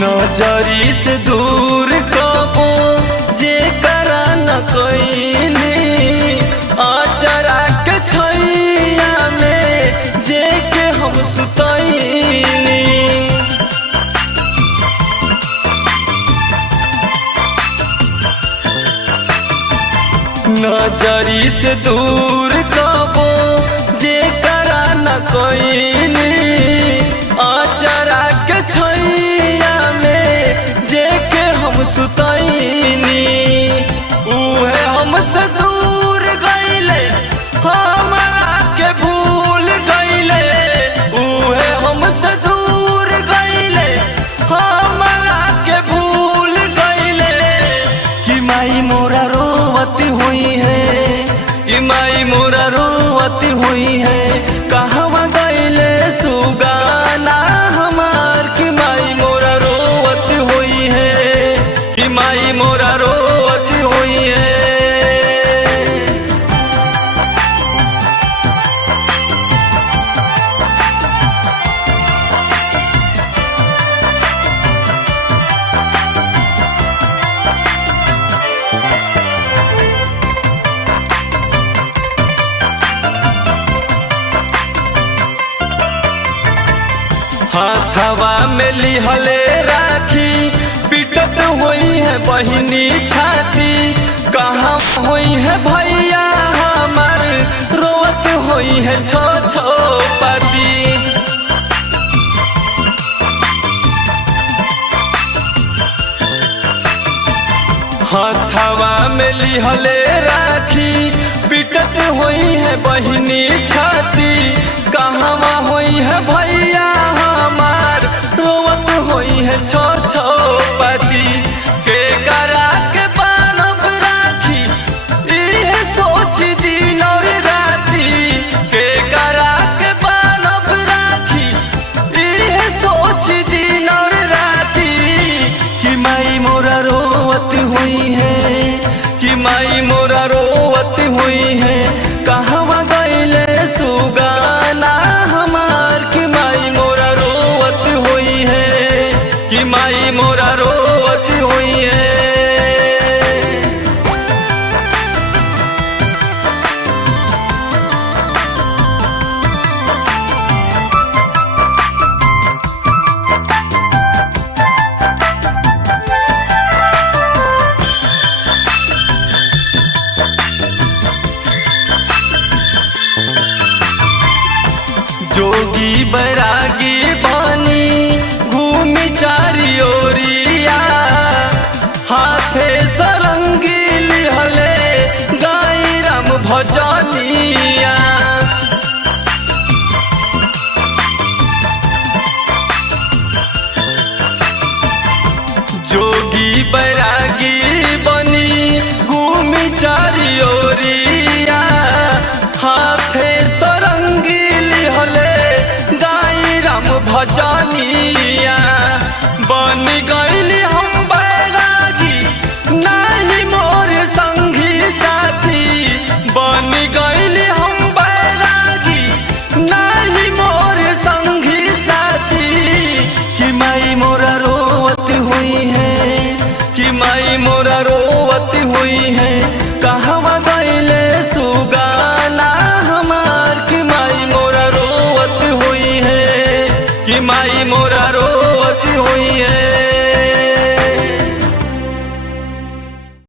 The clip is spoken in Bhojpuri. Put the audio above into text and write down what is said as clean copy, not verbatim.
नजरी से दूर कबो जे करा न कईनी आचरा के छैया में जे के हम सुतईनी। नजरी से दूर कबो जे करा न कईनी आचरा के छैया में जे के हम सुतईनी। उहे हमसे दूर गईले हमरा के भूल गईले। उहे हमसे दूर गईले हमरा के भूल गईले। कि माई मोरा रोवती हुई है, कि माई मोरा रोवती हुई है। कहवा गईले सुगाना हमार, कि माई मोरा रोवती हुई है, कि माई मोरा रोवती हुई है। हाथवा में लिहले राखी पिटत हुई है बहिनी छाती। कहाँ हुई है भैया हमार रोवत हुई है छो छो पाती। हाथवा में लिहले राखी पिटत हुई है बहिनी छाती। कहाँ हुई है भैया हमार रोवत हुई है छो छो पाती। के करा के बानब राखी इहे सोच दिन और राती। के करा के बानब राखी इहे सोच दिन और राती। कि माई मोरा रोवत हुई है, कि माई मोरा रोवत हुई है। कहवा गईले सुगाना हमार, कि माई मोरा रोवत हुई है, कि माई मोरा रोवत हुई है। जोगी बैरागी बानी घूमी चारी ओरिया। हाथे सरंगी लिहले गाई राम भजनिया। जोगी बैरागी बनी घूमी चारी ओरिया। हाथे सरंगी लिहले गाई राम भजनिया। बन गईली हम बैरागी नहीं मोर संगी साथी। बन गईली हम बैरागी नहीं मोर संगी साथी। कि माई मोरा रोवत हुई है, कि माई मोरा रोवत हुई है। कहवा गईले सुगाना हमार, कि माई मोरा रोवत हुई है, कि माई मोरा रोवत हुई है।